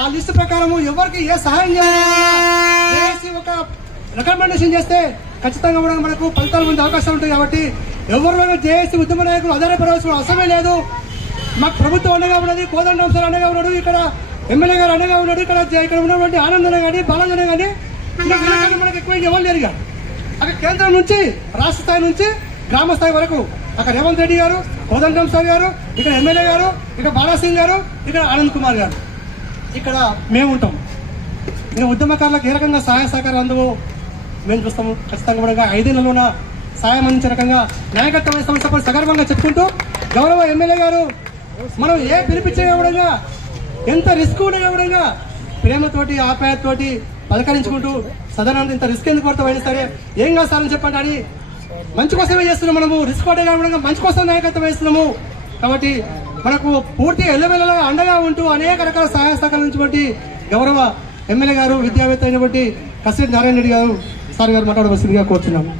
ఆ లిస్టు ప్రకారం ఎవరికి ఏ సహాయం చేయాలి ఒక రికమెండేషన్ చేస్తే ఖచ్చితంగా కూడా మనకు ఫలితాలు పొందే అవకాశం ఉంటుంది. కాబట్టి ఎవరిలో జేఏసీ ఉద్యమ నాయకులు ఆధారపడవలసిన అవసరమే లేదు. మాకు ప్రభుత్వం అండగా ఉన్నది, కోదండం సార్ అండగా ఉన్నాడు, ఇక్కడ ఎమ్మెల్యే గారు అండగా ఉన్నాడు, ఇక్కడ ఉన్నటువంటి ఆనందనే కానీ బాలాజనే కానీ మనకు ఎక్కువ ఎవరు లేరు. అక్కడ కేంద్రం నుంచి రాష్ట్ర స్థాయి నుంచి గ్రామ స్థాయి వరకు అక్కడ రేవంత్ రెడ్డి గారు, కోదండం సార్ గారు, ఇక్కడ ఎమ్మెల్యే గారు, ఇక్కడ బాలాసింగ్ గారు, ఇక్కడ ఆనంద్ కుమార్ గారు, ఇక్కడ మేము ఉంటాం. ఇక ఉద్యమకారులకు ఏ రకంగా సహాయ సహకారం అందుకు మేము చూస్తాము. ఖచ్చితంగా కూడా 5 నెలలున్న సాయం అందించే రకంగా నాయకత్వం వేస్తామని సగర్వంగా చెప్పుకుంటూ, గౌరవ ఎమ్మెల్యే గారు మనం ఏ పిలిపించే విధంగా ఎంత రిస్క్ ఉండే విధంగా ప్రేమతోటి ఆప్యాయతతోటి పలకరించుకుంటూ సదనంగా ఇంత రిస్క్ ఎందుకు పడుతూ అయినా సరే ఏం కాదు సార్ అని చెప్పండి అని మంచి కోసమే చేస్తున్నాం. మనము రిస్క్ పడే విధంగా మంచి కోసం నాయకత్వం వేస్తున్నాము. కాబట్టి మనకు పూర్తి ఎల్లవెల్లలా అండగా ఉంటూ అనేక రకాల సహాయ సహకరించినటువంటి గౌరవ ఎమ్మెల్యే గారు, విద్యావేత్త అయినటువంటి కసిరెడ్డి నారాయణ రెడ్డి గారు సార్ గారు మాట్లాడవలసిందిగా కోరుతున్నాము.